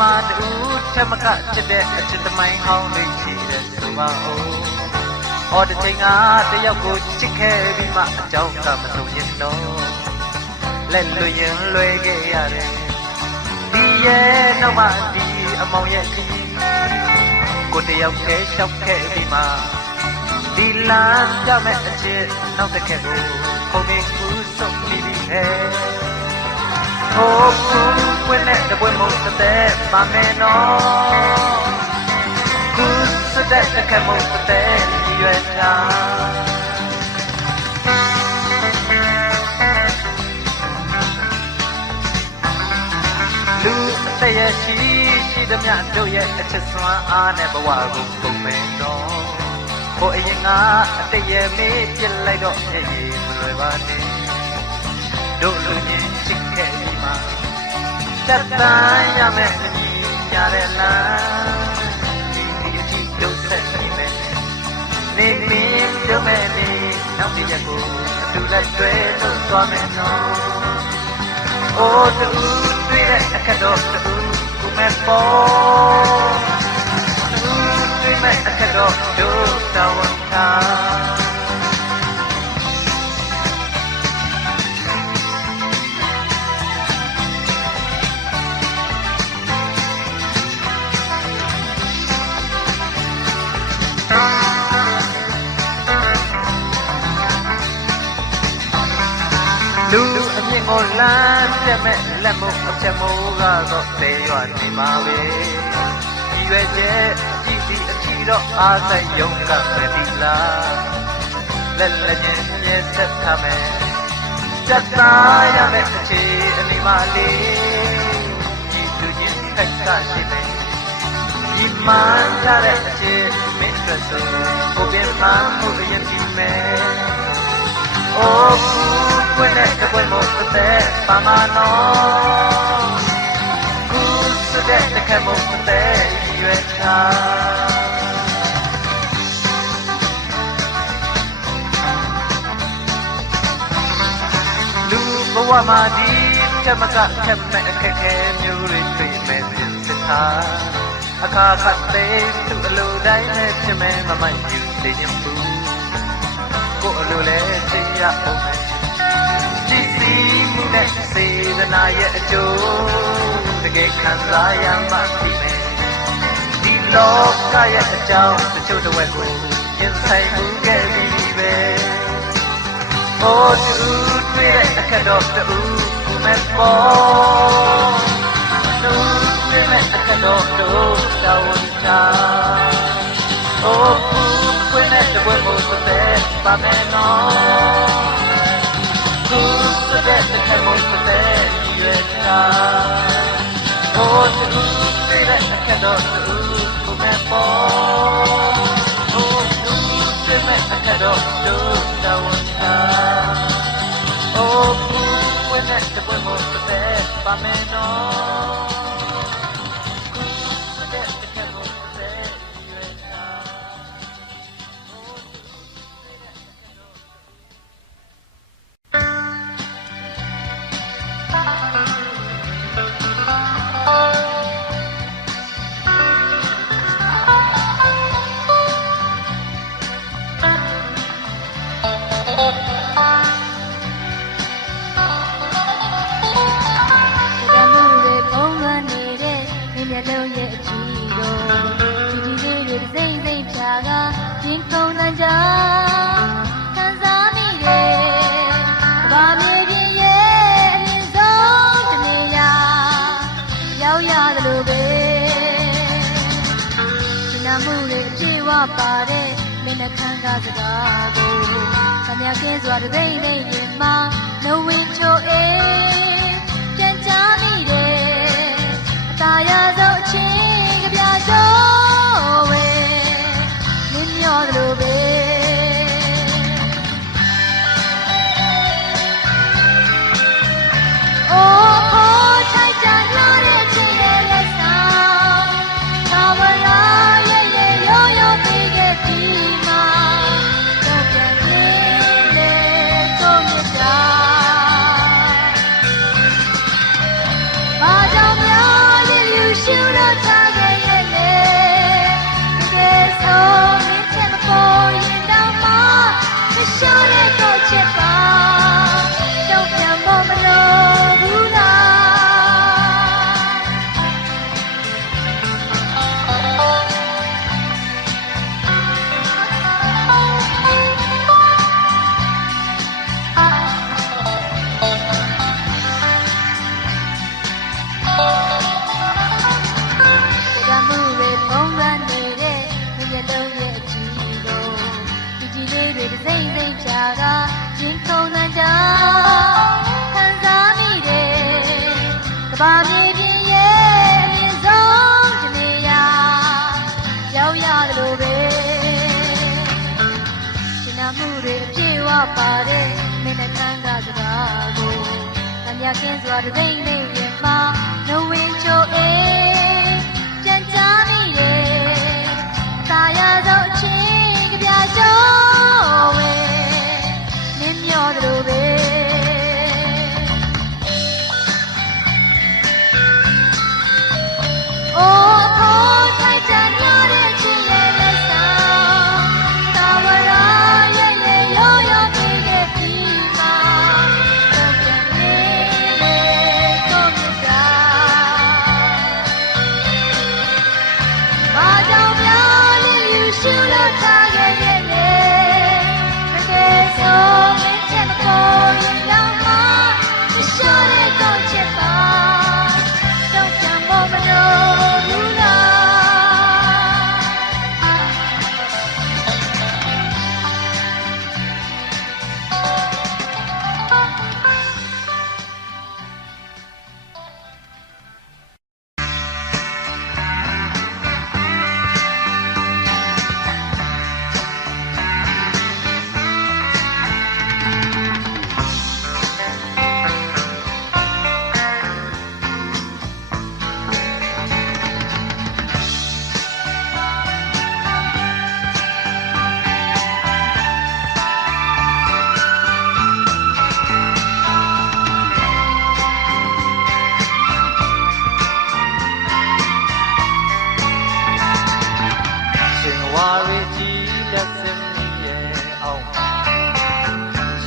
มาดูเธอมากะจะเด็กจะทำไมห้องได้ชีเด็กสุภาโอออเดจิงาแต่ยาวกูจิแค่บิมาเจ้าก็มาส่งยินโนเล่นลุยยังลุยเกียร์ดีเย่น้องมาดีอมองเย่ทีกูแต่ยาวแค่ชอบแค่บิมาดีลานจะแม่เชื่อน้องแต่แค่กูคงมีกูส่งดีดีแท้โอ้กูเว้นแน่แต่เว้นหมดแต่มาแม่น้องกูสุดแต่แค่หมดแต่ยืนยาลูกแต่ยังชีดำยาดูยังจะสวาอาเนบว่ากูคงไม่น้องโอ้ยยังอ่ะแต่ยังไม่เจอเลยดอกเยี่ยมเลยวันนี้ดูลูกยิ่งชิคแค่มาจัดตายยามแม่ยิ่งยาเรล่ายิ่งที่ที่ดูเส้นแม่นี่มีดูแม่นี่น้องที่ยังกูดูแลด้วยตัวตัวแม่น้องโอ้ดูด้วยแค่ดอกดูกูแม่ปอดูด้วยแม่แค่ดอกดูตะวันตาလူအမြင့်ကိုလမ်းတက်မဲ့လက်မို့အချက်မိုးကတော့သေရွာနေမှာပဲဒီရွယ်ချက်အကြည့်စီအကြည့်တော့အားစိတ်ယုံကပဲဒီလားလက်လက်ချင်းမြဲဆက်ထားမယ်စက်သားရမယ့်အခြေအနေမလေးဒီသူချင်းခက်ကရှိမယ်ဒီမှန်ကြတဲ့အခြေမင်းအတွက်ဆိုကိုပြင်းမှမှုရင်ဒီမယ်โอ้กูเว้นแต่เว้นหมดแต่ปามาโนกูสุดแต่แค่หมดแต่ยืนชาลูกบอกว่ามาดีจะมากะแค่แม่แค่မျိုးတွေတွေ့မဲ့ပြင်စစ်ထားအခါခတ်သေးသူ့အလိုတိုင်းနဲ့ဖြစ်မဲ့မမယူသေးခြင်းဘူးကိုအလိုလဲချစ်ရအောင်မယ်ကြည်စီမှုနဲ့စေတနာရဲ့အကျိုးတကယ်ခံစားရမှသိမယ်ဒီလောကရဲ့အကြောင်းတချို့တစ်ဝက်ကိုရင်ဆိုင်မှုခဲ့ပြီးပဲဟိုတူတွေ့တဲ့အခက်တော့တူကိုမဲ့ပေါ်တူတွေ့တဲ့အခက်တော့တူတောင်းချာโอ้กูเว้นแต่เว้นหมดแต่ปาแม่น้องกูสุดแต่แค่หมดแต่ยืนชาโอ้กูတွေ့တဲ့အခက်တော့သူကိုแม่ปอโอ้กูတွေ့တဲ့အခက်တော့သူတောင်းချာโอ้กูเว้นแต่เว้นหมดแต่ปาแม่น้องกูสุดแต่แค่หมดแต่ยืนชาပါတဲ့မင်းနှခမ်းကားစကားကိုသမယကင်းစွာတသိမ့်သိမ့်ရင်မှနှဝင်းချိုအေးပြန်ချမိတယ်အသာရဆုံးအချင်းကပြတော်ဝဲမင်းမျောသလိုပဲအိုးဖိုးထိုက်တန်လာတဲ့ချင်းရဲ့လက်ဆောင်သာဝရโ ပြသလိုပဲရှင်နာမှုတွေအပြည့်ဝပါတဲ့မင်းနဲ့ခန်းကစကားကိုတမ်းမြကင်းစွာတသိမ့်နေရင်မှနှဝင်းချိုအေးပြန်ချမိတယ်သာရသောအချင်းကပြကျော်ဝဲမင်းမျောသလိုပဲ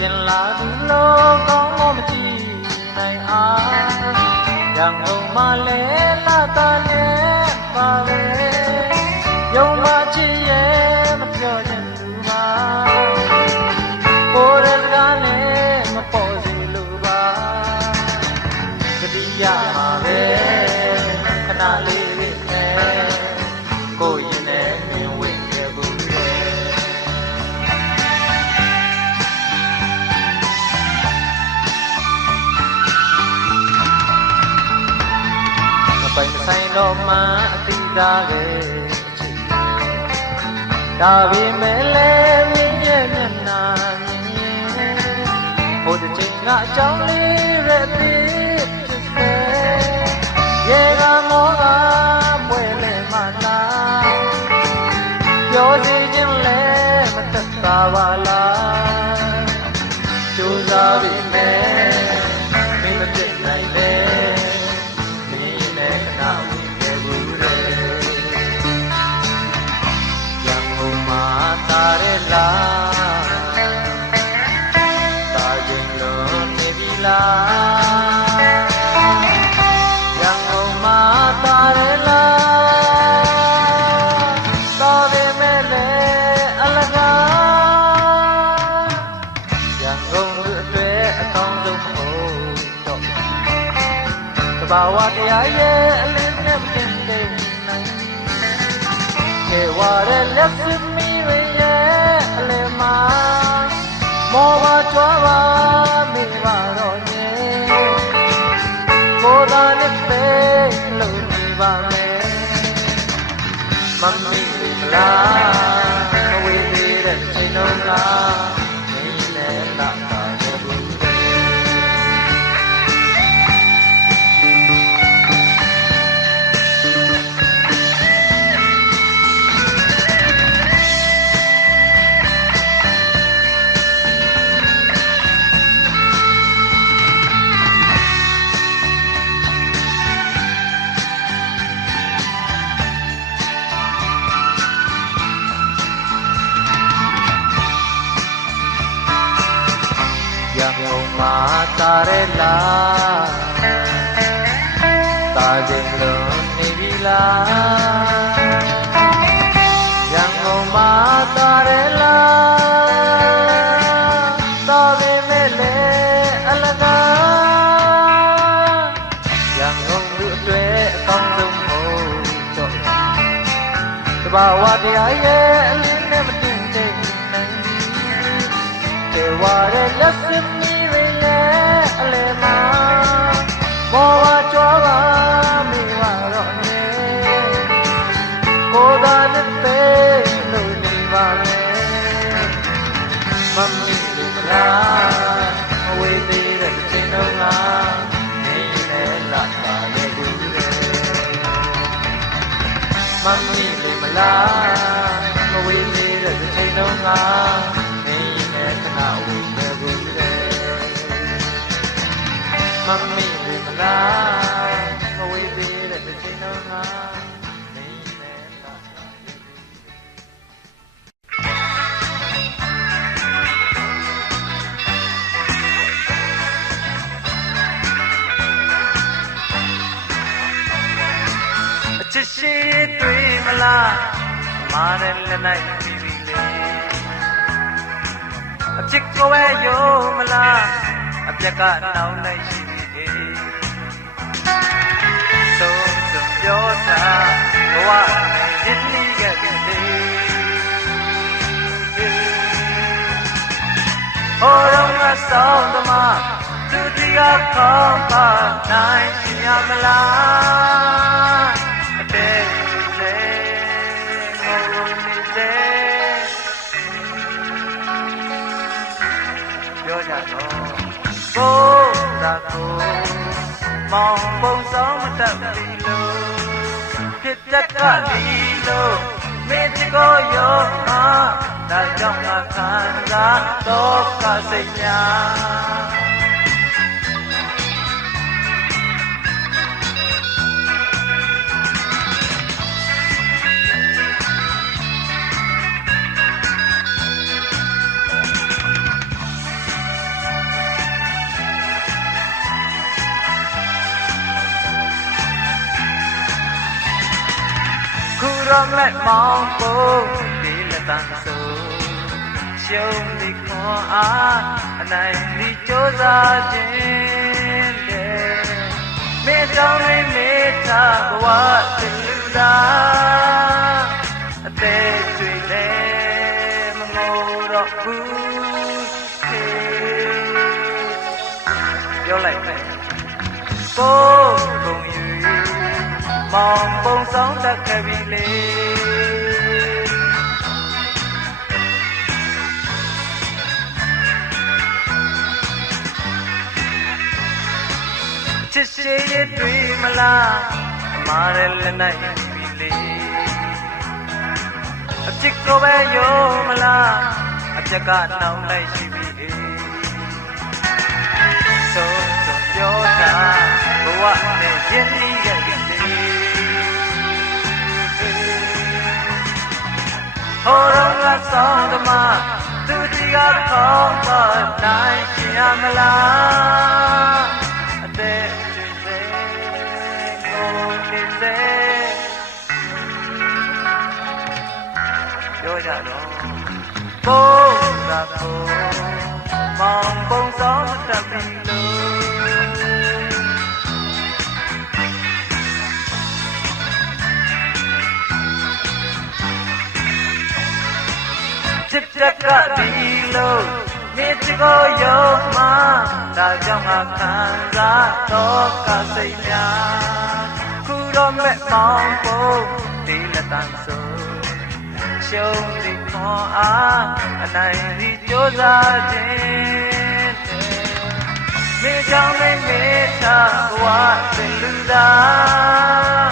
ရှင်လာသူလောကောင်းမကြည့်နိုင်အားရန်ကုန်မှာလဲလာတာနဲ့ပါပဲယုံမချစ်ရဲ့မပြောချင်သူပါပေါ်ရစကားနဲ့မပေါ်စီလို့ပါတတိယမှာပဲခဏလေးနဲ့ကိုရင်နဲ့မြင်ဝင်ခဲ့ဘူးပိုင်ဆိုင်တော့မှအတိသားခဲ့ဒါပေမဲ့လည်းမင်းရဲ့မျက်နှာမြင်ဟိုတစ်ချိန်ကအကြောင်းလေးရဲ့ဖြစ်စေရေကမောကပွဲလဲမလားပြောစီခြင်းလည်းမသက်သာပါလားကြိုးစားပေမဲ့မင်းမပြတ်နိုင်လေတာရလာတာခြင်းလုံးနေပြီလားရန်ကုန်မှာတာရလာတော်ပေမဲ့လည်းအလကားရန်ကုန်လူအတွေ့အကောင်းဆုံးမဟုတ်တော့တဘာဝတရားရဲ့အလင်းနဲ့ပြင်နေနိုင်ခေဝရလက်စမီမောပါကြွားပါမိပါတော့ညကိုယ်သာနဲ့ပဲလို့နေပါမယ်မမီမလားဝေးသေးတဲ့ချိန်တော့လားမင်းနဲ့လာတာရဲ့ဘူးရန်ကုန်မှာတာရလာတာခြင်းလုံးနေပြီလားရန်ကုန်မှာတာရလာတော်ပေမဲ့လည်းအလကားရန်ကုန်လူအတွေ့အကောင်းဆုံးဟုတ်တော့တဘာဝတရားရဲ့အလင်းနဲ့မတင်တဲ့နိုင်တေဝရလက်စမီရရဲ့အလဲမှာမောဝါကြွားပါမိပါတော့နေကိုယ်သာနဲ့ပဲ လားမဝေးသေးတဲ့ချိန်လုံးကနေနဲ့ခဏဝေးနေဘူးလေမမေ့ပြီမလားမဝေးသေးတဲ့ချိန်လုံးကနေနဲ့ခဏချစ်ရှိတွေ့မလားမားတဲ့လက်နိုင်ပြီးပြီလေအချစ်ကိုပဲယုံမလားအပြက်ကနောင်လိုက်ရှိပြီလေဆုံးပြောတာဘဝနဲ့ရင်းနှီးခဲ့ပြီလေဟောတော့ငါဆောင်သမားသူတရားခေါ်ပါနိုင်ရှင်ရမလားအတဲ့လေငိုနေတဲ့ပြောကြတော့ကိုယ်သာကိုမောင်ပုံဆောင်မတတ်ဘူးလို့ဖြစ်တတ်ကဒီလို့မင်းကိုရောဒါကြောင့်ငါခံစားတော့ကစိတ်များခုတော့မဲ့မောင်ကိုဒီလက်တန်းဆိုရှုံးဒီခွန်အားအနိုင်ဒီကြိုးစားခြင်းတဲ့မေတ္တာလေးမေတ္တာဘဝသင်လူသားအသေးတွေလည်းမငိုတော့ဘူးပြောလိုက်မယ်ကိုကုန်ယူမောင်ပုံဆောင်တတ်ခဲ့ပြီလေချစ်ရှိရတွေ့မလားအမားရဲ့လက်နိုင်ပြီလေအချစ်ကိုပဲယုံမလားအပြက်ကနောင်လိုက်ရှိပြီဆုံးပြောတာဘဝနဲ့ရင်းနှီးခဲ့ပြီဟောတော့ငါဆောင်သမားသူတရားခေါ်ပါနိုင်ရှင်ရမလားအသက်တွေစေကိုနေစေပြောကြတော့ကိုယ်သာကိုမောင်ပုံဆောင်တတ်ပြီလို့ချစ်တက်ကဒီလို့နေချကိုယုံမှာဒါကြောင့်ငါခံစားတော့ကစိတ်များခုတော့မဲ့မောင်ဖို့ဒီလက်တန်းဆိုရှုံးဒီခွန်အားအနိုင်ဒီကြိုးစားခြင်းမေကြောင့်လေးမေတ္တာဘဝသင်လူသား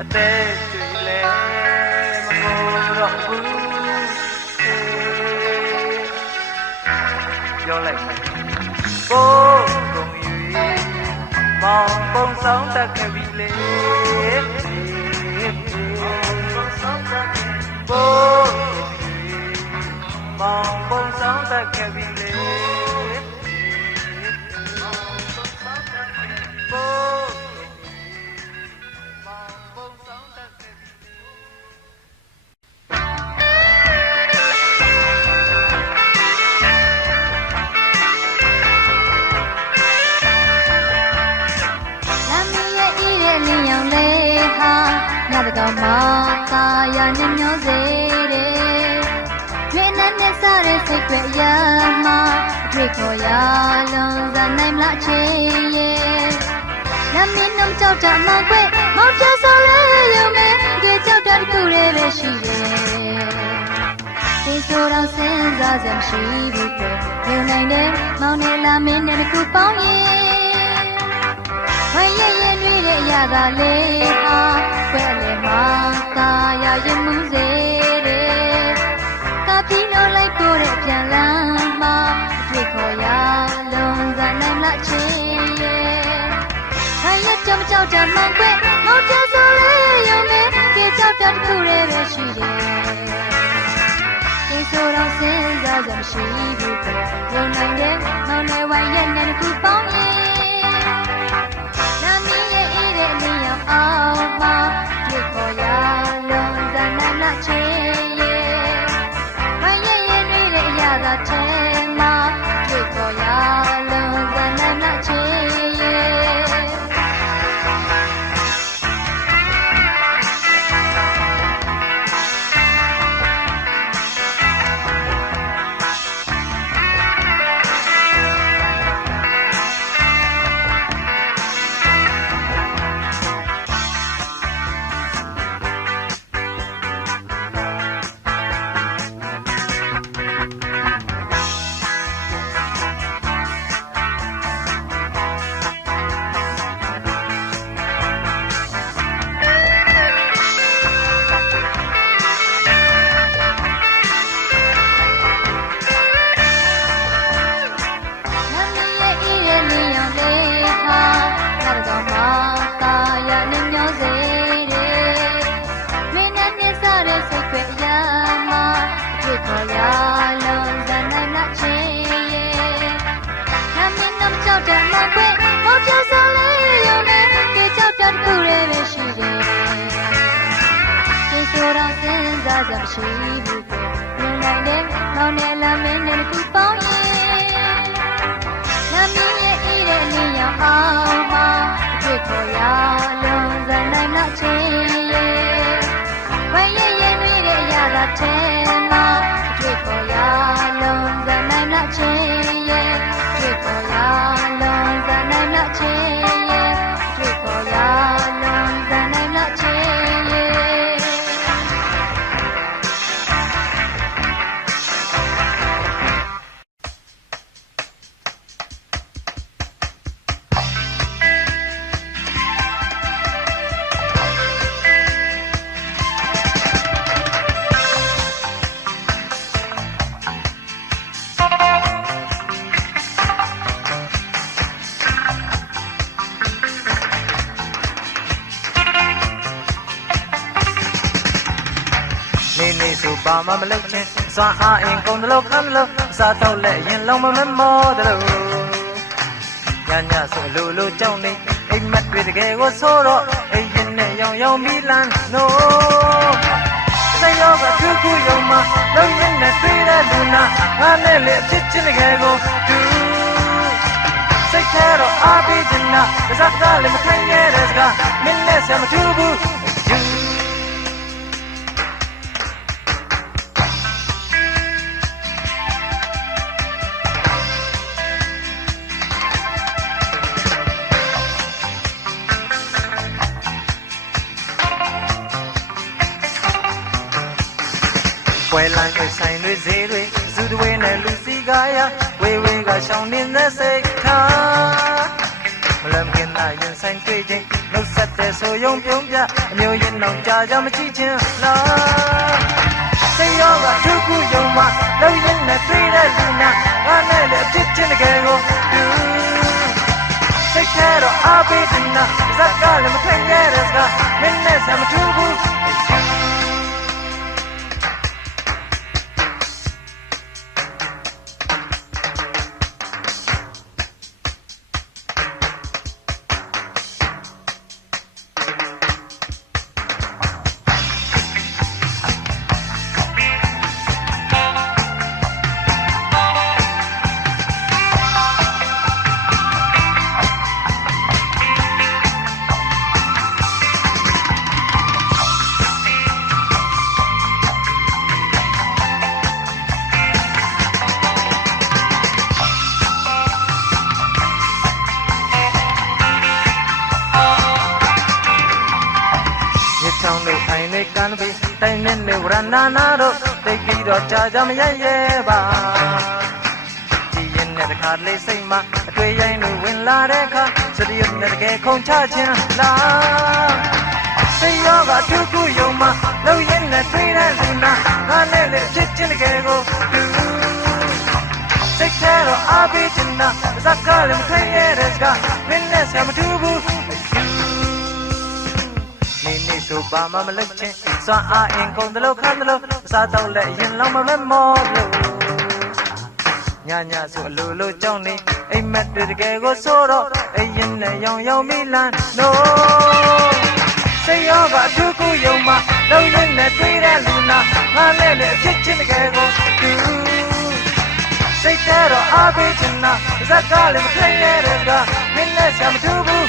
အသေးတွေလည်းမငိုတော့ဘူးပြောလိုက်မယ်ကိုကုန်ယူမောင်ပုံဆောင်တတ်ခဲ့ပြီလေကိုမောင်ပုံဆောင်တတ်ခဲ့ပြီလေတော့မသာရနေမျိုးစေတဲ့ရွေးနဲ့နဲ့စားတဲ့စိတ်တွေရမှာအတွေ့ခေါ်ရလုံးစားနိုင်မလားချေရဲ့နမင်းနှုံကြောက်တာမောင်ခွဲမောင်ပြဆော်လဲရုံနဲ့ကြွေကြောက်တာတခုလေးပဲရှိတယ်ဒီဆိုတော့စဉ်းစားစမ်းရှိဘူးပဲရုံနိုင်တယ်မောင်နဲ့လာမင်းနဲ့တခုပေါင်းရင်ဝဲရဲ့ရဲ့တွေ့တဲ့အရာကလေးဟာ ကွယ်လေမှာကာရရင်မှုစေတဲ့ကာပြီးလို့လိုက်ကိုတဲ့ပြန်လမ်းမှာအတွေ့ခေါ်ရလုံးစားနိုင်လားချင်းရဲ့ခိုင်ရကြမကြောက်တဲ့မောင်ကွယ်ငေါပြဆိုလေးရုံနဲ့ကြေကြောက်တဲ့တစ်ခုလေးပဲရှိတယ်ဒီဆိုတော့စဉ်းစားကြမရှိဘူးကရုံနိုင်တဲ့မောင်နဲ့ဝိုင်းရဲ့နဲ့တစ်ခုပေါင်းရင်နာမည်ရဲ့အေးတဲ့နေအောင်အောင်မှာတွေ့ခေါ်ရလုံးစားနိုင်လားချင်းရဲ့ဝိုင်းရဲ့ရဲ့တဲ့အရာသာထဲမှာတွေ့ခေါ်ရလုံးစားနိုင်လားချင်းရဲ့ရှိဘူးကလုံနိုင်တဲ့မောင်နဲ့လာမင်းနဲ့ခုပေါင်းရင်နာမည်ရဲ့အေးတဲ့နေရာအောင်မှာအတွေ့ခေါ်ရလုံးစံနိုင်လားချင်းရဲ့ဝိုင်းရဲ့ရဲ့တွေတဲ့အရာသာထဲမှာအတွေ့ခေါ်ရလုံးစံနိုင်လားချင်းရဲ့အတွေ့ခေါ်ရလုံးစံနိုင်လားချင်းရဲ့အတွေ့ခေါ်ရလုံးစံနိုင်လားချင်းရဲ့နေဆိုပါမမလုပ်ချင်းစွာအားအင်ကုန်တယ်လို့ခမ်းလို့စားတော့လက်ရင်လုံးမမောတယ်လို့ညဆိုလိုကြောင်းနေအိမ်မက်တွေတကယ်ကိုဆိုတော့အိမ်ရင်နဲ့ရောင်မီလန်းနိုးစိတ်ရောကသူ့ကိုယုံမှလုံးရင်နဲ့တွေ့တဲ့လူနာငါနဲ့လေအဖြစ်ချင်းတကယ်ကိုသူစိတ်ထဲတော့အားပေးချင်တာစကားလည်းမထိုင်ရတဲ့စကားမင်းနဲ့ဆက်မတူဘူးပွဲလန်းကိုဆိုင်တွေဈေးတွေဇူတွေနဲ့လူစီကားရဝေကရှောင်းနေတဲ့စိတ်ထားမလမ်ကင်နိုင်ရင်ဆိုင်တွေ့ချင်းနှုတ်ဆက်တဲ့ဆိုယုံပြုံးပြအမျိုးရင်အောင်ကြာကြမကြည့်ချင်းလားစိတ်ရောကသူ့ကိုယုံမှလုံးရင်နဲ့တွေ့တဲ့လူနာငါနဲ့လည်းအဖြစ်ချင်းတကယ်ကိုသူစိတ်ထဲတော့အားပေးတင်တာစကားလည်းမထိုင်ရတဲ့စကားမင်းနဲ့ဆက်မတူဘူးကန်ပြီးတိုင်နေဝရဏနာတို့တိတ်ပြီးတော့ကြာကြမရရဲ့ပါဒီရင်နဲ့တခါလေးစိတ်မှာအတွေ့ရိုင်းလို့ဝင်လာတဲ့အခါစရိယနဲ့တကယ်ခုံချခြင်းလား စိတ်ရောကဒုက္ခယုံမှာလုံရင်နဲ့တွေ့တဲ့လူနာငါနဲ့လေချစ်ချင်းတကယ်ကိုတူစိတ်ထဲတော့အားပေးချင်တာစကားလည်းမခိုင်းရတဲ့စကားမင်းနဲ့ဆရာမတူဘူးနေဆိုပါမမလုပ်ချင်းစွမ်းအားအင်ကုန်တယ်လို့ခံတယ်လို့စားတော့လက်ရင်လုံးမမဲမောလို့ညဆိုအလိုလိုကြောင်းနေအိမ်မက်တွေတကယ်ကိုဆိုတော့အိမ်ရင်နဲ့ရောင်ရောင်မိလန်းနိုးစိတ်ရောကအထူးကိုယုံမှာလုံရင်နဲ့တွေ့တဲ့လူနာငါနဲ့လေဖြစ်ချင်းတကယ်ကိုတူစိတ်ထဲတော့အားပေးချင်တာစကားလည်းမခိုင်းရတဲ့ကမင်းနဲ့ဆရာမတူဘူး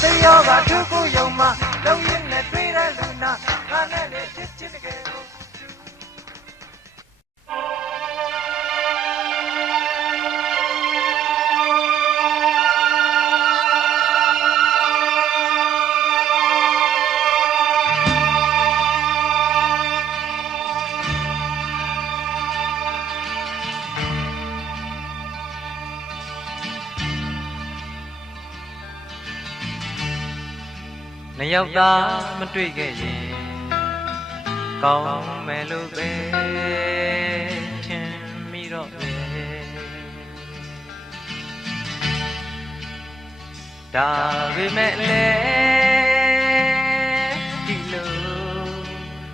စိတ်ရောကဒုက္ခယုံမှာလုံရင်နဲ့တွေ့တဲ့လူနာငါနဲ့လေဖြစ်ချင်းတကယ်ကိုနှစ်ယောက်သားမတွေ့ခဲ့ရင်ကောင်းမယ်လို့ပဲထင်မိတော့ပဲဒါပေမဲ့လည်းဒီလို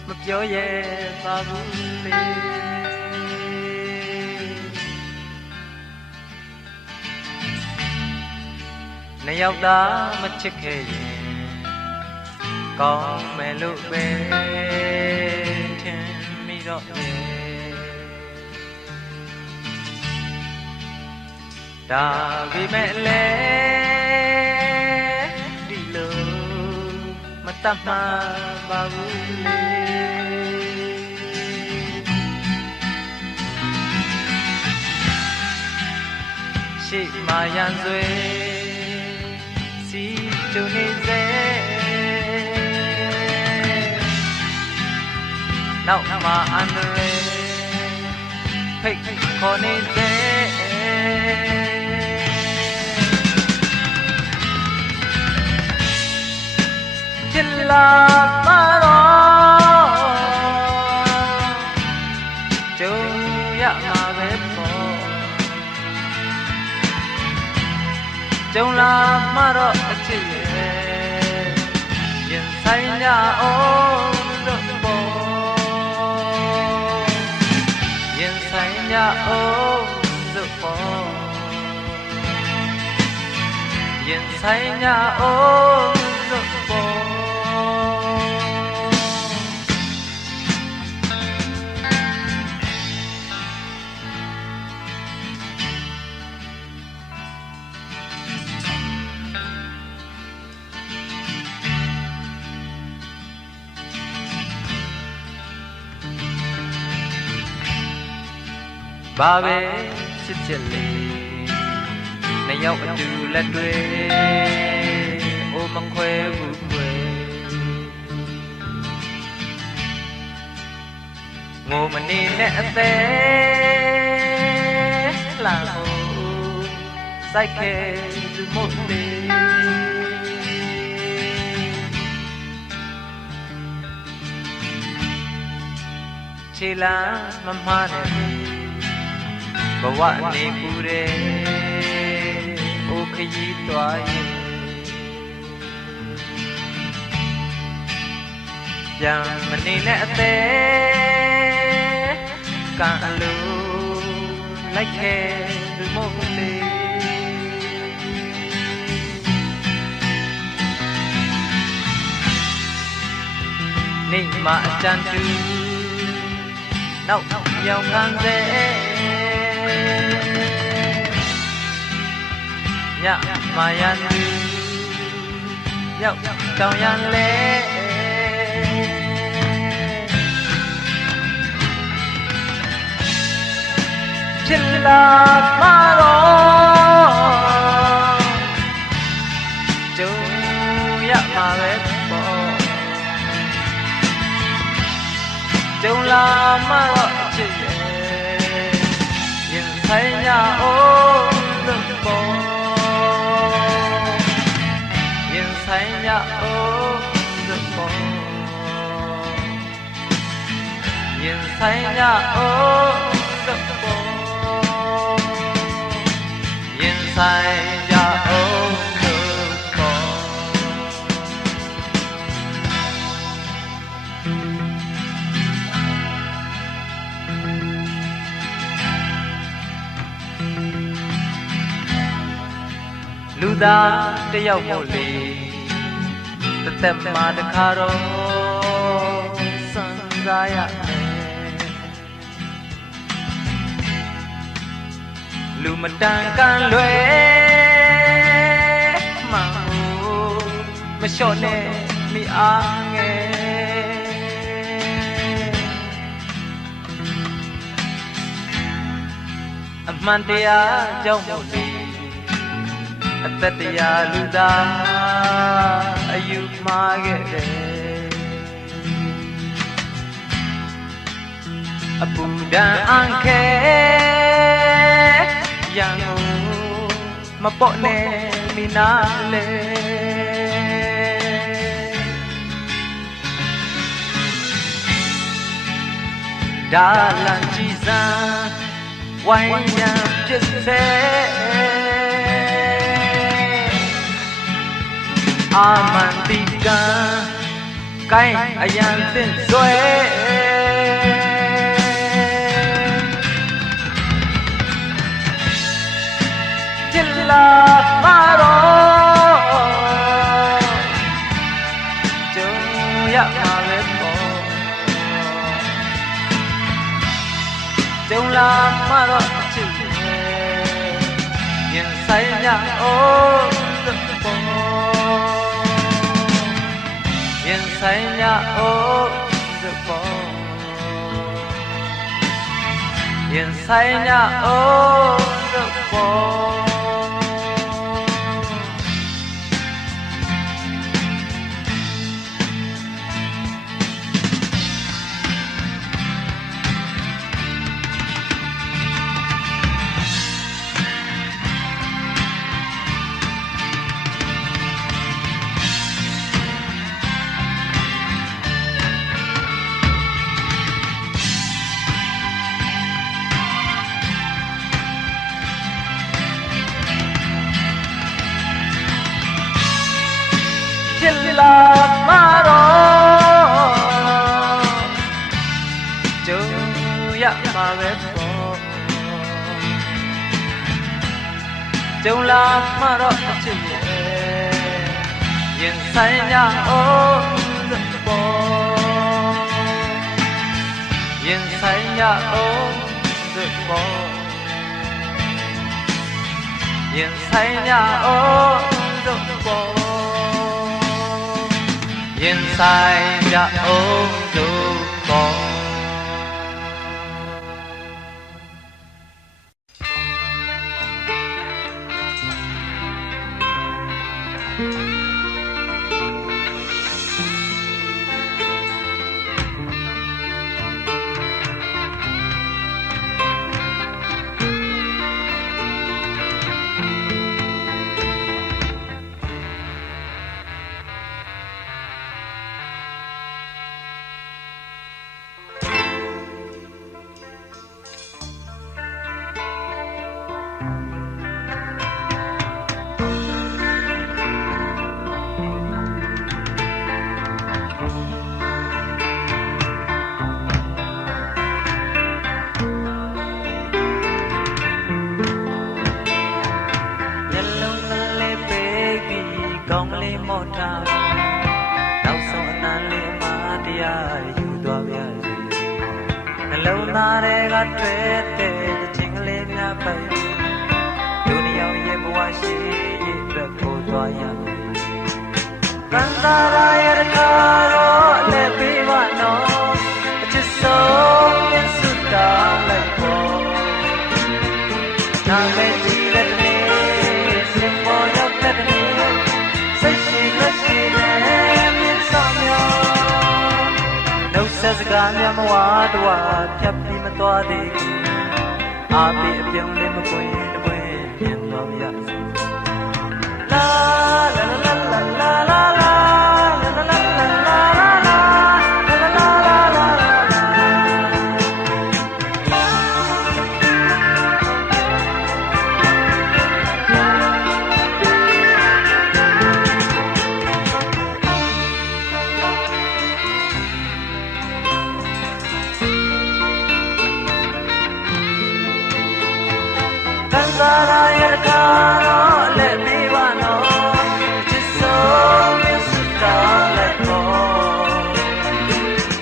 မပြောရပါဘူးလေနှစ်ယောက်သားမချစ်ခဲ့ရင်ကောင်းမယ်လို့ပဲထင်မိတော့တယ်ဒါပေမဲ့လည်းဒီလိုမတတ်မှပါဘူးလေရှိမှရန်စွဲစီတူနေစေနောက်မှာအန္တရာယ်ဖိတ်ခေါ်နေတဲ့ချစ်လာပါတော့ကြုံရမှာပဲပေါ့ကြုံလာမှာတော့အချစ်ရဲ့ရင်ဆိုင်ကြအောင်လို့ညအိုးလို့ပေါ်ရင်ဆိုင်ညအိုးလို့ပေါ်ဘာပဲဖြစ်ဖြစ်လေနှစ်ယောက်အတူလက်တွေအိုမခွဲဘူးခွဲငိုမနေနဲ့အသေးလှဖို့စိုက်ခဲ့သူမို့လေခြေလမ်းမမှားနဲ့ဘဝနေပူတယ်။အိုခရီးသွားရင်ပြန်မနေနဲ့အသေးကံအလိုလိုက်ခဲ့သူမို့လေနေမှာအတန်တူနောက်ပြောင်းခံစေညမာရန်သူရောက်တောင်ရန်လေချစ်လာမှာတော့ကြုံရမှာပဲပေါ့ကြုံလာမှာတော့အချစ်ရဲ့ရင်ဆိုင်ရအောင်လို့ပေါ့ဆိုင်ရ အောင်သဘောရင်ဆိုင်ကြအောင်သဘောရင်ဆိုင်ကြအောင်သဘောလူသားတယောက်မို့လေတစ်သက်မှာတစ်ခါတော့စံစားရမယ်လူမတန်ကန်လွယ်မှန်မလျှော့နဲ့မိအားငယ်အမှန်တရားကြောင့်မို့လေအသက်တရားလူသားအယူမှားခဲ့တယ်အပူဒဏ်အန်ခဲရန်ကိုမပေါ့နဲ့မိနာလေဒါလန်ကြည်စံဝိုင်းရန်ပြစ်စေ အာမန်တိကံကိုင်းအယံသင့်ဆွဲချစ်လာပါတော့ကြုံရမှာပဲပေါ့ကြုံလာမှာတော့ချစ်ရင်ဆိုင်ရအောင်သဘောရင်ဆိုင်ကြအောင်သဘောရင်ဆိုင်ကြအောင်သဘောချစ်လာမှာတော့ကြုံရမှာပဲပေါ့ကြုံလာမှာတော့ချစ်ရဲ့ရင်ဆိုင်ကြအောင်သဘောရင်ဆိုင်ကြအောင်သဘောရင်ဆိုင်ကြအောင်သဘောရင်ဆိုင်ကြအောင်သို့ကောကောင်းကလေးမော့ထားနောက်ဆုံးအနံလေးမှာတရားယူသွားပြစီနှလုံးသားတွေကတွေ့တဲ့ချင်းကလေးများပိုင်လူနှစ်ယောက်ရဲ့ဘဝရှိရဲ့အတွက်ကိုသွားရမယ်ကံသားရဲ့ခါတော့လည်းပြီးပါတော့အချစ်ဆုံးရဲ့စွတ်တာလိုက်ပေါ်နာမည်ကြီးတဲ့နေ့စင်ပေါ်ရောက်တဲ့နေ့စိတ်ရှိလက်ရှိနဲ့မြင်ဆောင်များနှုတ်ဆက်စကားများမဝါတော့ဖြတ်ပြီးမသွားသေးဘူးအားပြီးအပြုံးလေးမပွင့်တပွင့်မြင်သွားရစီလာလာလာလာလာလာ စားရရဲ့ခါတော့လက်ပေးပါနော်ချစ်ဆုံးမြတ်စွာတော်လက်ပေါ်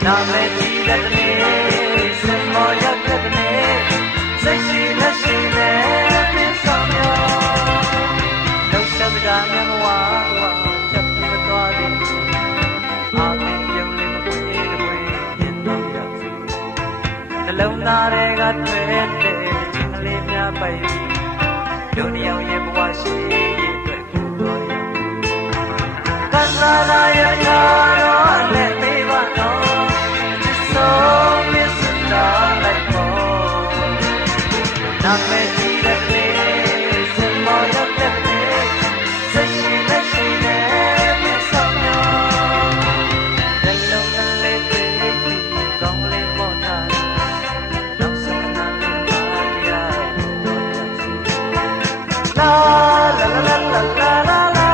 နာမည်ကြီးတဲ့နေ့စင်မော်ရက်တဲ့နေ့စိတ်ရှိလက်ရှိနဲ့ပြည့်စုံရောနှုတ်ဆက်ကြမြတ်ဝါချက်ပြသွားသည်အာမင်ပြုံးလေးမပွေးတပွေးပြင်းတော်ရစေနှလုံးသားတွေကတွေ့တဲ့ချင်းလေးများပိုင်တို့နှစ်ယောက်ရဲ့ဘဝရှိရဲ့အတွက်ကိုတော်ရကစားရရဲ့ခါတော့လက်ပေးပါတော့ချစ်ဆုံးမြတ်စွာတော်လိုက်ပေါ်နာမည်ကြီးတဲ့နေ့စင်မော်ရောက်တဲ့နေ့စိတ်ရှိလက်ရှိနဲ့ပြည့်စုံရောလက်လုံးနဲ့လေးတွေကောင်းလေးပေါ်တာနောက်ဆုံးနာလေးပါတရားတော်ရစေလာလာလာလာလာလာ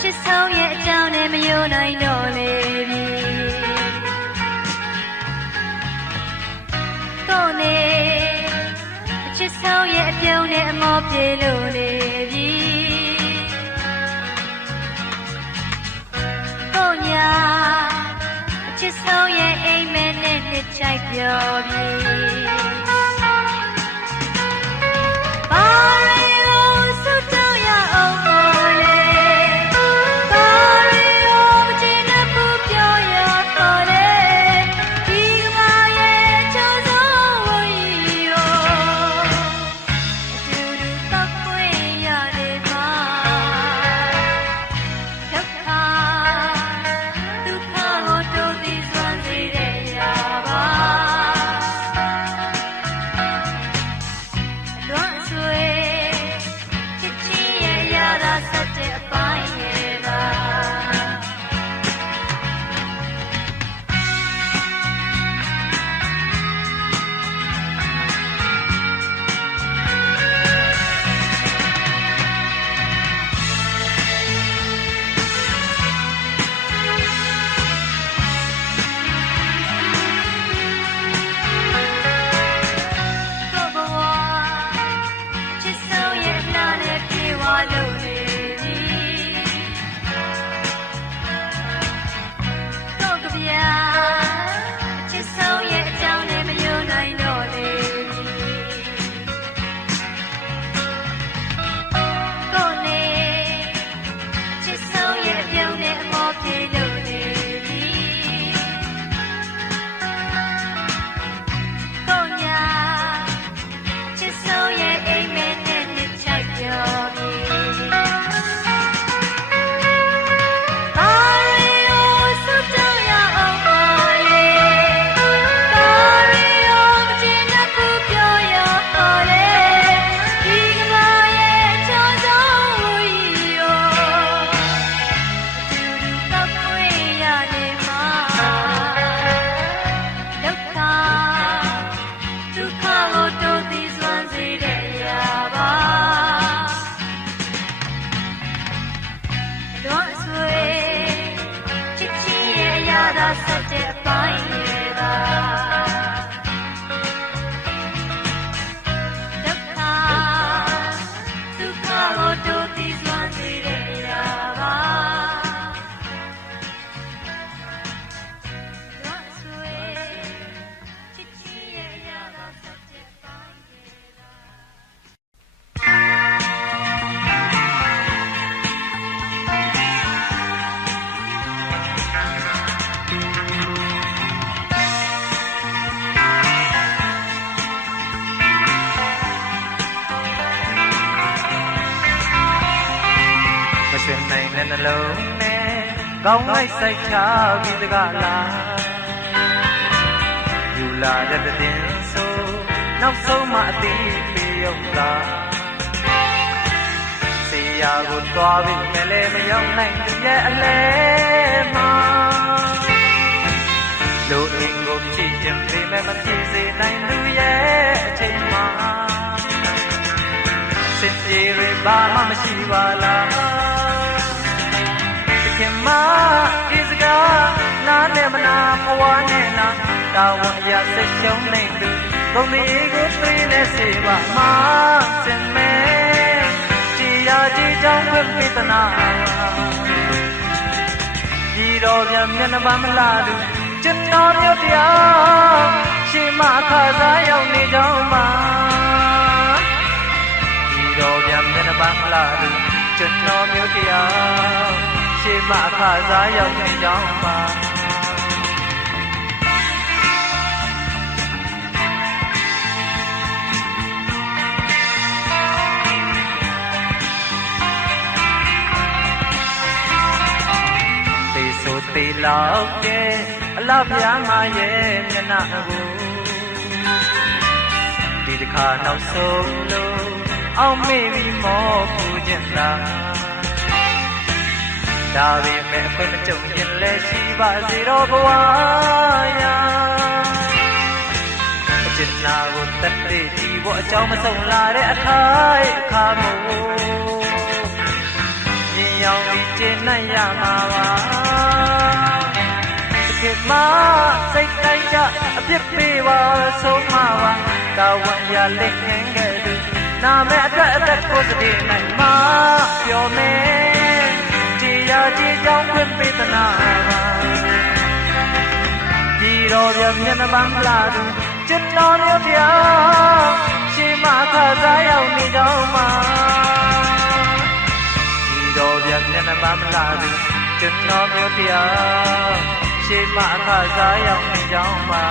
ချစ်ဆုံးရဲ့အကြောင်းနဲ့မယုံနိုင်တော့လေပြီတော့နေချစ်ဆုံးရဲ့အပြုံးနဲ့အမောပြေလို့နေပြီတော့ညာချစ်ဆုံးရဲ့အိမ်မက်နဲ့နှစ်ချိုက်ပြောပြီ ပိုင်းရဲ့သာဒုက္ခဒုက္ခကိုတို့ပြီးစွမ်းစေတဲ့အရာပါလွတ်ဆွေချစ်ချစ်ရဲ့အရာပါဆက်တဲ့ပိုင်းရဲ့သာရှင်နိုင်တဲ့နှလုံးနဲ့ကောင်းလိုက်စိုက်ချပြီးတကလားယူလာတဲ့တဲ့ဆိုနောက်ဆုံးမှအသေးပေးရောက်လာစေရာကိုသွားပြီးမလဲမရောက်နိုင်ရဲ့အလဲမှာလူအင်းကိုကြည့်ရင်ပြေမဖြစ်စေနိုင်သူရဲ့အချိန်မှာစင်ပြေရပါမှမရှိပါလားခင်မဒီစကားနားနဲ့မနာဘဝနဲ့နာတာဝန်ရစိတ်ရှုံးနေသူသုံးမီကိုသွေးနဲ့စေပါမစင်မဲကြည်ရကြည်ကြောင်းခွင့်ပိတနာဒီတော်ပြန်မျက်နှာမလာသူကျွန်တော်မျိုးတရားရှေ့မှခါစားရောက်နေကြောင်းပါဒီတော်ပြန်မျက်နှာမလာသူကျွန်တော်မျိုးတရားရှေ့မှခါစားရောက်နေကြောင်းပါတေဆိုတေလောက်တဲ့အလားပြားငါရဲ့မျက်နှာကိုဒီတစ်ခါနောက်ဆုံးလို့အောင်မေ့ပြီးမောပူခြင်းလားဒါပေမဲ့ခွင့်မကြုံရင်လည်းရှိပါစေတော့ဘဝရာအကျဉ်းနာကိုတက်တဲ့ကြည့်ဖို့အကြောင်းမဆုံးလာတဲ့အခါမို့မြင်ရောက်ပြီးကျင့်နိုင်ရမှာပါတကယ်မှစိတ်တိုင်းကြအပြစ်ပေးပါဆုံးမှာပါတာဝန်ရလက်ခံခဲ့သူနာမဲ့အတွက်ကိုစတဲ့နိုင်မှာပြောမယ်ရာကြီးကြောင့်ခွင့်ပေးသနာပါဒီတော်ပြမျက်နှာပန်းလာသူကျွန်တော်မျိုးတရားရှေ့မှခါစားရောက်နေကြောင်းပါဒီတော်ပြမျက်နှာပန်းလာသူကျွန်တော်မျိုးတရားရှေ့မှခါစားရောက်နေကြောင်းပါ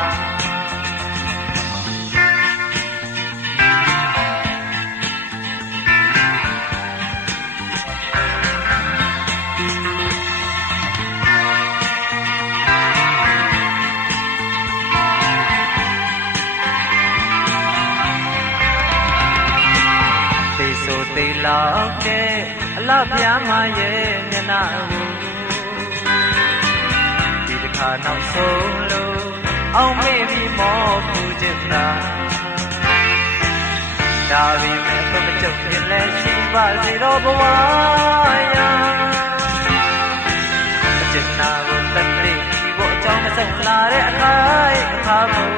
တေလောက်တဲ့အလားပြားမရဲ့မျက်နှာကိုဒီတစ်ခါနောက်ဆုံးလို့အောင်မေ့ပြီးမောပူခြင်းလားဒါပေမဲ့ဘုမကြုံရင်လည်းရှိပါစေတော့ဘဝရာအကျဉ်းနာကိုတက်တဲ့ဒီဘောအကြောင်းမဆုံးလာတဲ့အခါမို့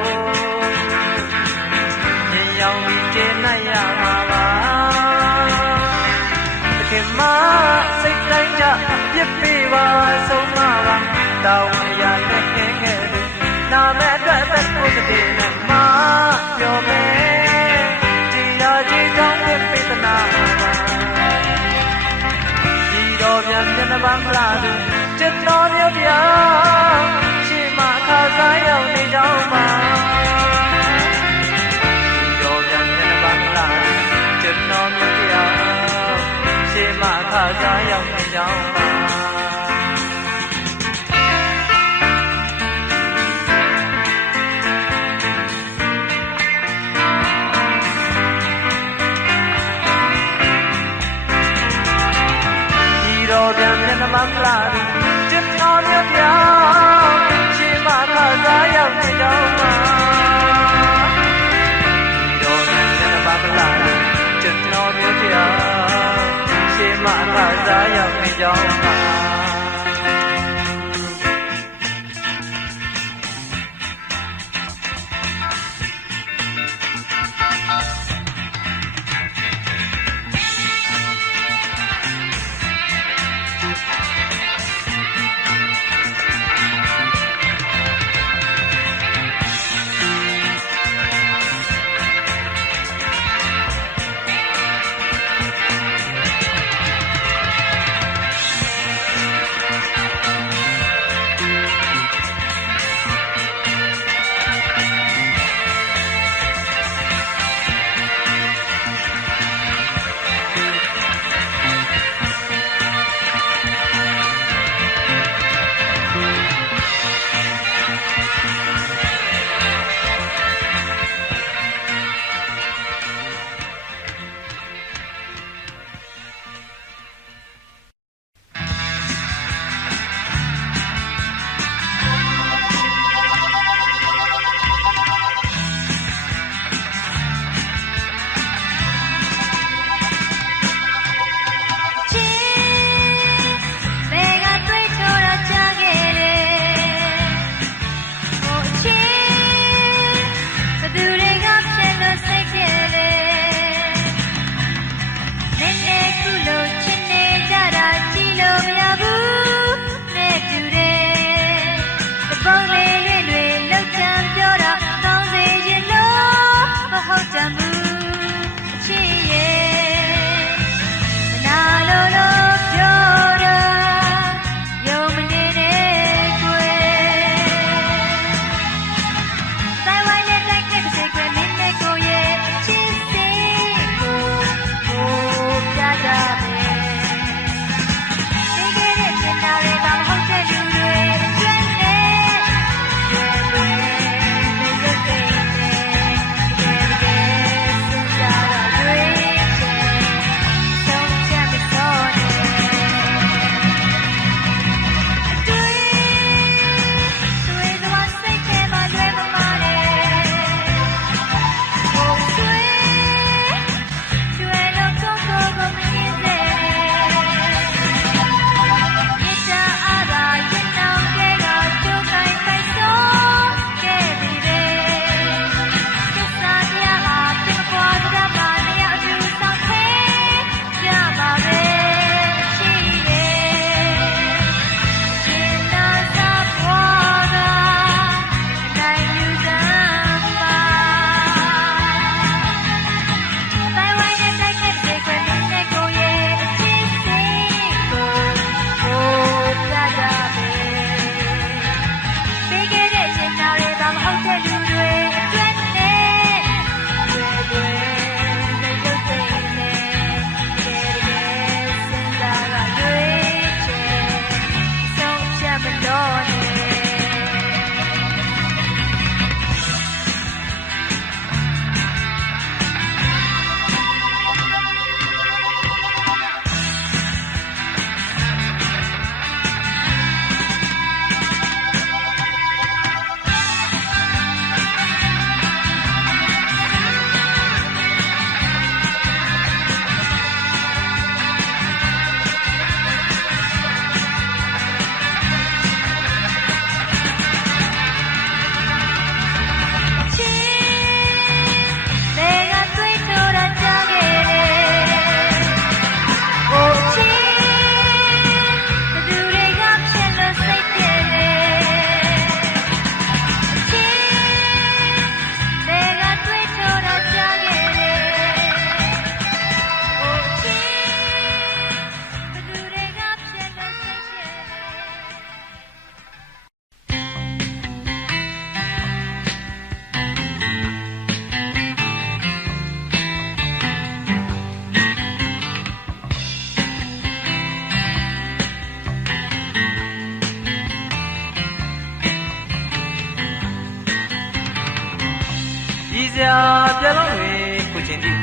မြင်ရောက်ပြီးကျင့်နိုင်ရမှာပါခင်မစိတ်တိုင်းကြပြစ်ပေးပါဆုံးမပါတောင်းရလက်ခဲခဲ့သူနာမဲ့အတွက်ကိုတည်နေမှာပြောမယ်ဒီရာကြီးကြောင့်ပြစ်သနာပါဒီတော်ပြန်မျက်နှာပန်းလာသူကျွန်တော်မျိုးတရားရှေ့မှခါစားရောက်နေကြောင်းပါဒီတော်ပြန်မျက်နှာပန်းလာသူကျွန်တော်မျိုးတရားရှေ့မှခါစားရောက်နေကြောင်းပါဒီတော်ပြန်မျက်နှာမလာဘူးကျွန်တော်မျိုးပြောင်းရှေ့မှခါစားရောက်နေကြောင်းပါဒီတော်ပြန်မျက်နှာမလာဘူးကျွန်တော်မျိုးပြောင်းရှေ့မှခါစားရောက်နေကြောင်းပါ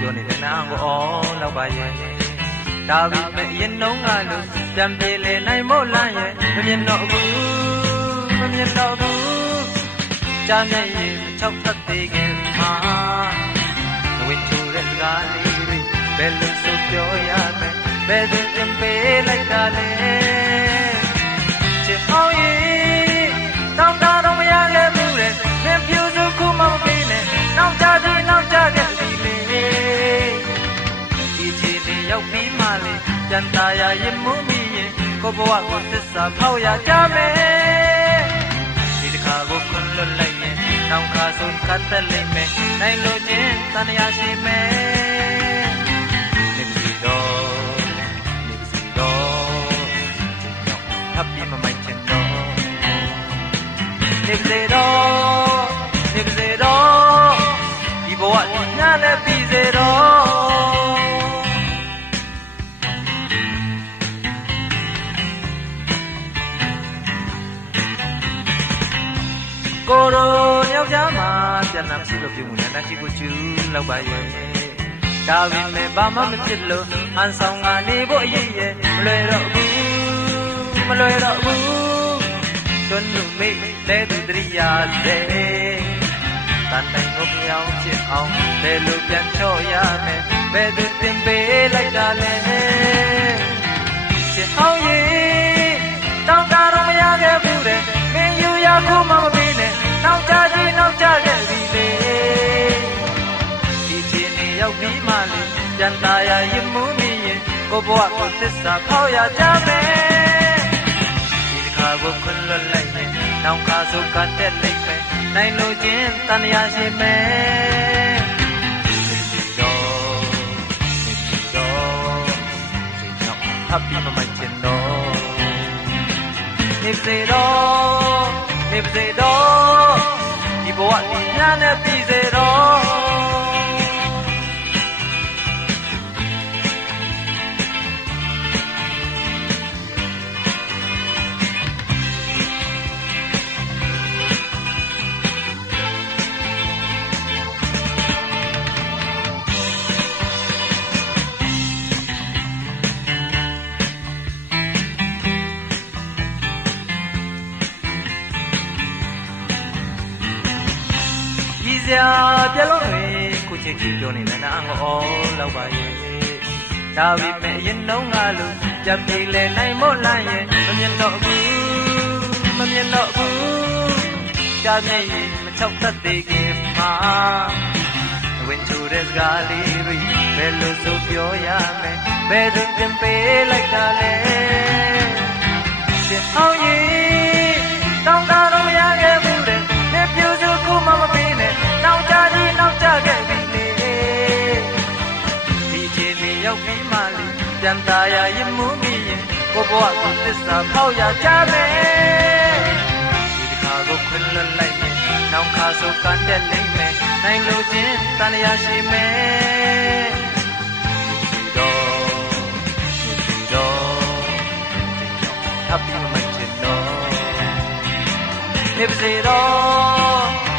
ပြောနေတဲ့နာကိုအော်လောက်ပါရဲ့ဒါပေမဲ့အရင်တော့ငါလို့ပြန်ပြေလေနိုင်မို့လမ်းရဲ့မမြင်တော့ဘူးမမြင်တော့ဘူးကြားမျက်ရည်ချောက်တတ်သေးခင်မှာဝင်းချိုတဲ့စကားလေးတွေဘယ်လိုဆိုပြောရမလဲဘယ်သူတင်ပေးလိုက်တာလဲချစ်အောင်ရင်တောင်းတတော့မရခဲ့ဘူးတဲ့မင်းပြူစုခုမမပေးနဲ့နောက်ကြသည်နောက်ကြခဲ့သည်လေဒီချီလေးရောက်ပြီးမှလေပြန်ตายရရင်မူးမိရင်ကိုဘဝကိုသစ္စာဖောက်ရကြမယ်ဒီတစ်ခါကိုခွန်လွတ်လိုက်ရင်နောက်ခါဆုံးကတ်တက်လိမ့်မယ်နိုင်လို့ချင်းတန်ရာရှိမယ်နေစီတော့ဟပ်ပြီးမမိုက်ချင်တော့နေစေတော့ဒီဘဝညလည်းပြီးစေတော့ကိုရိုယောက်ျားမှာပြန်လာမရှိလို့ပြုမှုနဲ့နှရှိကိုကျူးလောက်ပါရဲ့ဒါပေမဲ့ဘာမှမဖြစ်လို့အန်ဆောင်ကနေဖို့အရေးရဲ့မလွယ်တော့ဘူးတွန်းလို့မေးလဲသူတရိယာစေတန်တိုင်းကိုပြောင်းချစ်အောင်ဘယ်လိုပြန်ချော့ရမယ်ဘယ်သူတင်ပေးလိုက်တာလဲချစ်အောင်ရင်တောင်းတတော့မရခဲ့ဘူးတဲ့မင်းယူရခုမှမပေးနဲ့နောက်ကြခဲ့ပြီလေဒီချင်းနေရောက်ပြီးမှလေပြန်ตายရရင်မူးမိရင်ကိုဘဝကိုသစ္စာဖောက်ရကြမယ်ဒီတစ်ခါကိုခွန်လွတ်လိုက်ရင်နောက်ခါဆိုကတက်လိမ့်မယ်နိုင်လို့ချင်းတန်ရာရှိမယ်နေတော့ဟပ်ပြီးမမိုက်ချင်တော့နေစေတော့ဒီဘဝဒီညနဲ့ပြီးစေတော့ပြလုံးတွေကိုချစ်ကြည့်ပြောနေတဲ့နာငေါ်လောက်ပါရဲ့ဒါပေမဲ့ရင်တော့ငါလို့ကြပ်ပြေလဲနိုင်မို့လမ်းရဲ့မမြင်တော့ဘူးကြားမျက်ရည်မချောက်တတ်သေးခင်မှာဝင်းချိုတဲ့စကားလေးတွေဘယ်လိုဆိုပြောရမယ်ဘယ်သူတင်ပေးလိုက်တာလဲချစ်အောင်ရင်တောင်းတတော့မရခဲ့ဘူးတဲ့မပြူစုခုမှမပေးနဲ့နောက်ကြခဲ့ပြီလေဒီချင်းနေရောက်ပြီးမှလေပြန်ตายရရင်မူးမိရင်ကိုဘဝကိုသစ္စာဖောက်ရကြမယ်ဒီတစ်ခါကိုခွင်လွတ်လိုက်ရင်နောက်ခါဆိုကတက်လိမ့်မယ်နိုင်လို့ချင်းတန်ရာရှိမယ်ဒီတော့ဟပ်ပြီးမမိုက်ချင်တော့နေပါစေတော့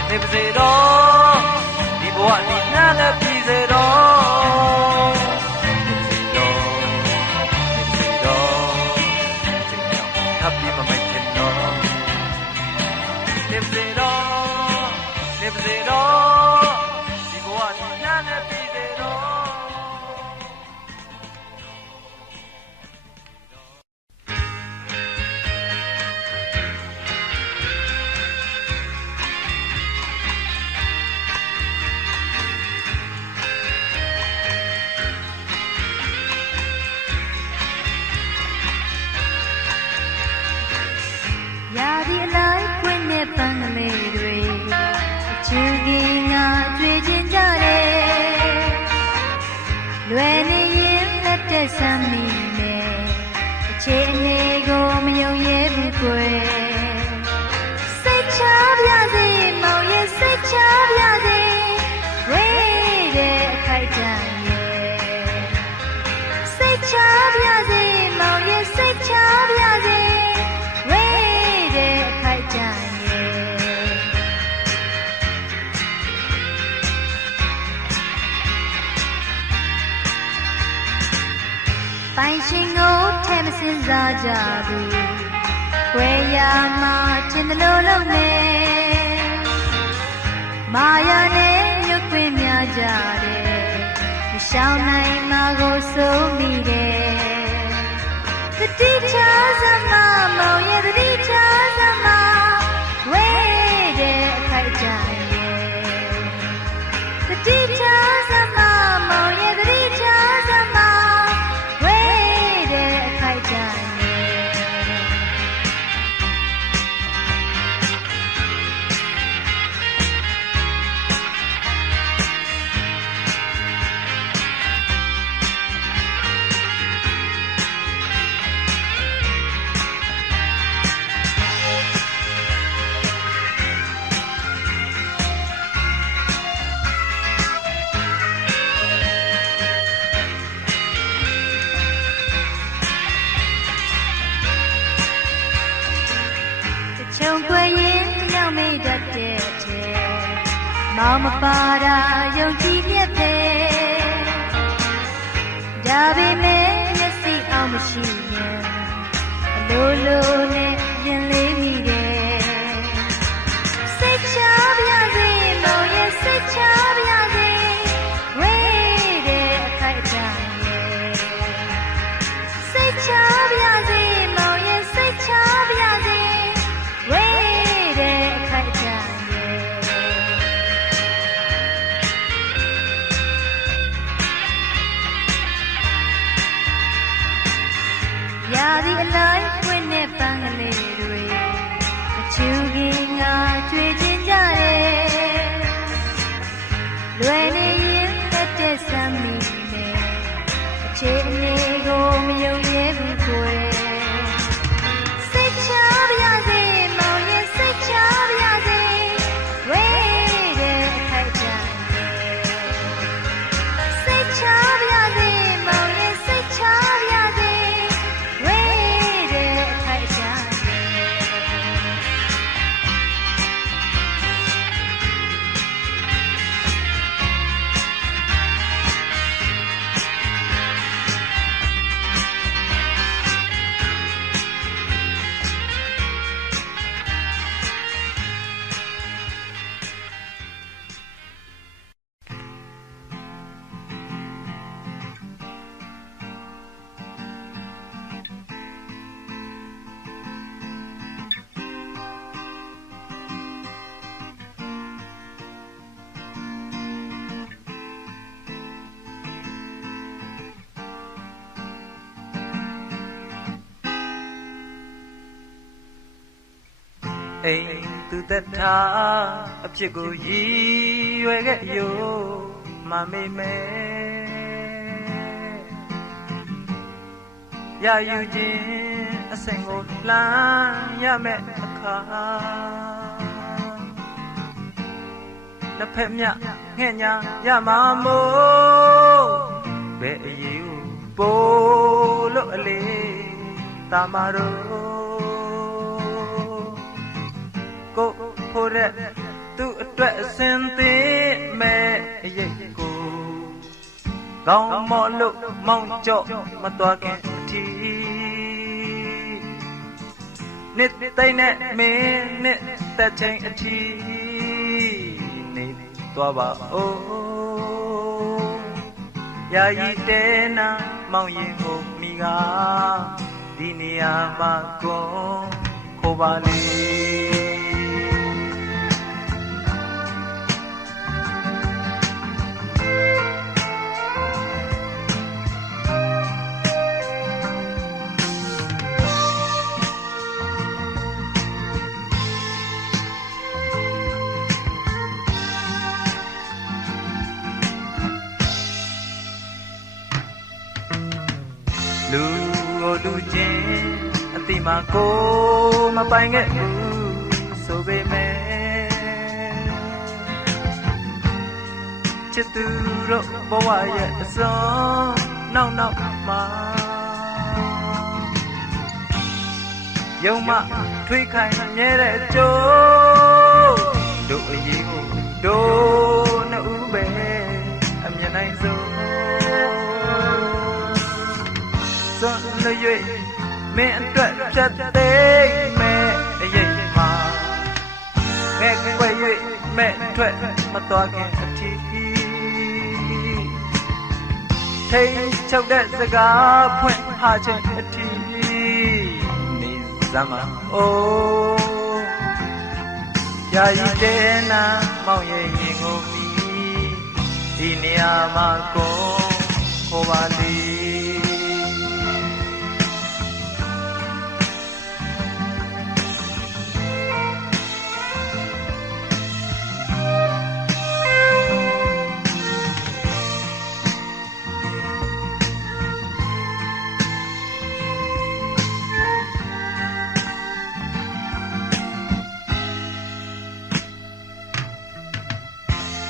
ဒီဘဝဒီညနဲ့ပြီးစေတော့ဟပ်ပြီးမမိုက်ချင်တော့နေပါစေတော့ဒီဘဝဒီညနဲ့ပြီးစေတော့ရာဒီအလိုက်ခွင့်နဲ့ပန်းကလေးတွေအချူကြီး ရာမှာထင်တယ်လို့လုံးနေမာယာနဲ့မြုပ်ခွင့်များကြတယ်မရှောင်နိုင်မှာကိုစိုးမိတယ်တတိချာစမမောင်ရဲ့တတိချာစမဝဲတဲ့အခိုက်ကြရဲ့တတိချာစမမောင်ရဲ့တတိချာစမဝဲတဲ့အခိုက်ကြချုံခွေရင်ရောက်မိတတ်တဲ့ထဲမောင်မပါတာယုံကြည်ပြတ်တယ်ဒါပေမဲ့မျက်စိအောင်မရှိရင်အလိုလိုနဲ့ရင်လေးမိတယ်စိတ်ချပါရစေမောင်ရဲ့စိတ်ချပါရစေဝေးတဲ့အခိုက်အတန့်ရဲ့စိတ်ချပါရစေမောင်ရဲ့စိတ်ချပါရစေဝေးတဲ့အခိုက်အတန့်ရာသီအလိုက်ပွင့်တဲ့ပန်းကလေးတွေအချူကြီးငါကျွေးချင်းကြတယ်လွယ်နေရင်တက်တဲ့ဆမ်းမီနဲ့အခြေအနေကိုမယုံရဲဘူးကိုယ်စိတ်ချပါရစေမောင်ရဲ့စိတ်ချပါရစေဝေးတဲ့အခိုက်အတန့်စိတ်ချပါရစေမောင်ရဲ့စိတ်ချပါရစေဝေးတဲ့အခိုက်အတန့်အိမ်သူသက်ထားအဖြစ်ကိုရည်ရွယ်ခဲ့ရိုးမမေမဲရယူခြင်းအစဉ်ကိုလှမ်းရမဲ့အခါနှစ်ဖက်မြငှဲ့ညာရမှာမို့ဘယ်အရေးကိုပို့လို့အလေးတာမတော့ကိုဖို့တဲ့သူ့အတွက်အစင်သေးမဲ့အရေးကိုကောင်းမော်လို့မောင်းကြော့မတော်ခင်အထီနှစ်သိမ့်နဲ့မင်းနှစ်သက်ချင်းအထီနေသွားပါဦးယာယီတဲနာမောင်းရင်ကိုမိကဒီနေရာမှာကိုခိုးပါလေလူချင်းအတိမကိုမပိုင်ခဲ့ဘူးဆိုပေမဲ့ချစ်သူတို့ဘဝရဲ့အစွန်းနောက်မှာယုံမထွေးခိုင်မြဲတဲ့ကြိုးတို့အရေးကိုတို့နှစ်ဦးပဲအမြင်နိုင်ဆုံးစွန့်လွှတ်၍မင်းအတွက်ဖြတ်သိမ်းမဲ့ ထွက်မသွားခင်အထီးထိန်ချုပ်တဲ့စကားဖွင့်ဟာချင်းအထီးနေစမ်းမအိုးယာယီတဲနာမောင်ရဲ့ရင်ကိုမီဒီနေရာမှာကိုခေါ်ပါလေ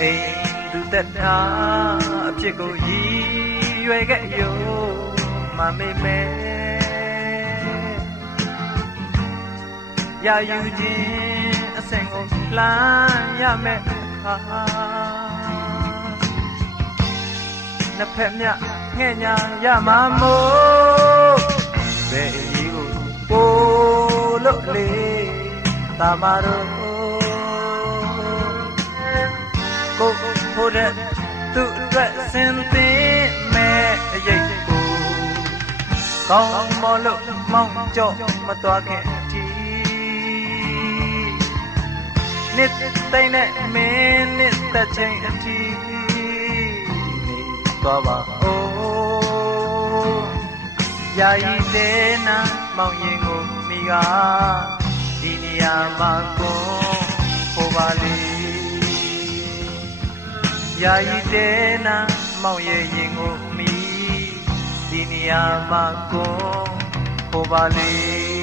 အိမ်သူတက်တာအဖြစ်ကိုရည်ရွယ်ခဲ့ရောမမေမဲရာယူခြင်းအစဉ်ကိုလှမ်းရမယ်အခါနှစ်ဖက်မြငှဲ့ညာရမှာမို့ဘယ်အရေးကိုပို့လို့လေတာမတော့ကိုဖို့တဲ့သူ့အတွက်စင်သင်မဲ့အရေးကိုကောင်းမလို့မောင်းကြော့မသွားခင်အထီးနှစ်သိမ့်နဲ့မင်းနှစ်သက်ချိန်အထီးနေသွားပါဦးယာယီတဲနာမောင်ရင်ကိုမိကဒီနေရာမှာကိုခေါ်ပါလေယာယီတဲနာမောင်ရဲ့ရင်ကိုမီဒီနေရာမှာကိုခေါ်ပါလေ